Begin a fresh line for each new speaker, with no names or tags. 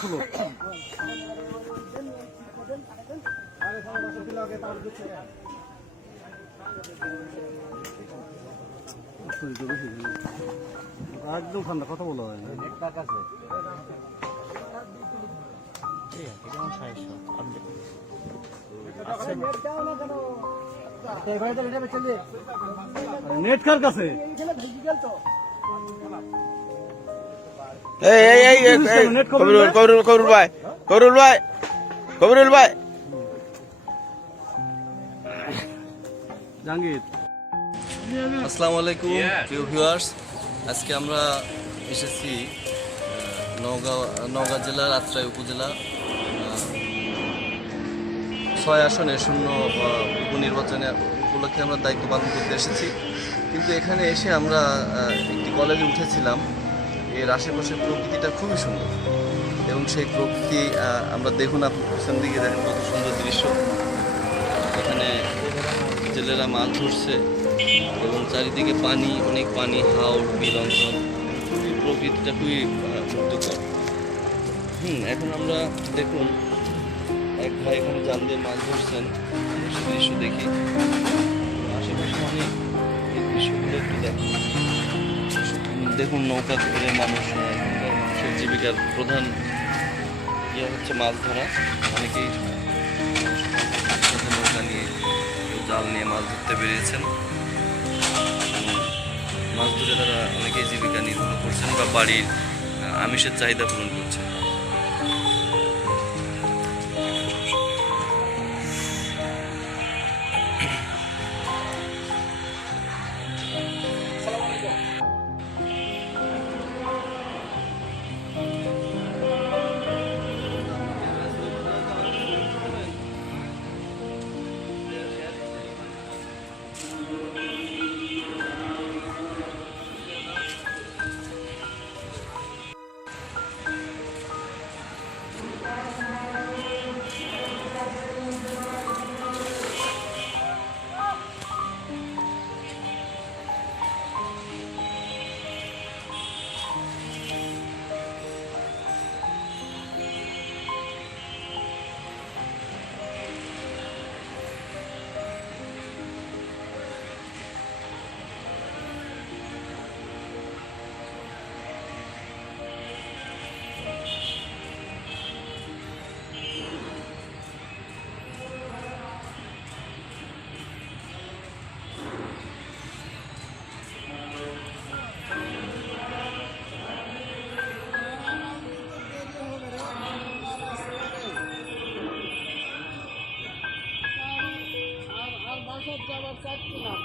Slow একদম ঠান্ডা কথা বলা হয় না। নেট কার কাছে?
এই এই এই কবিরুল কবিরুল কবিরুল ভাই কবিরুল ভাই কবিরুল ভাই।
জাহাঙ্গীর।
আসসালামু আলাইকুম প্রিয় ভিউয়ার্স আজকে আমরা এসেছি আহ, নওগাঁ নওগাঁ জেলার আত্রাই উপজেলা ছয় আসনে শূন্য উপনির্বাচনে উপলক্ষে আমরা দায়িত্ব পালন করতে এসেছি। কিন্তু এখানে এসে আমরা একটি কলেজে উঠেছিলাম। এর আশেপাশের প্রকৃতিটা খুবই সুন্দর। এবং সেই প্রকৃতি আমরা দেখুন আপনি পিছন দিকে দেখেন কত সুন্দর দৃশ্য। এখানে জেলেরা মাছ ধরছে এবং চারিদিকে পানি, অনেক পানি হাওড় বিল অঞ্চল খুবই প্রকৃতিটা খুবই মুগ্ধকর। হুম, এখন আমরা দেখুন, এক ভাই এখানে জাল দিয়ে মাছ ধরছেন। দৃশ্য দেখি। দেখুন নৌকা ধরে মানুষ মানুষের জীবিকার প্রধান ইয়ে হচ্ছে মাছ ধরা। অনেকেই নৌকা নিয়ে জাল নিয়ে মাছ ধরতে বেরিয়েছেন। মাছ ধরে তারা অনেকেই জীবিকা নির্বাহ করছেন বা বাড়ির আমিষের চাহিদা পূরণ করছেন।
exceptional.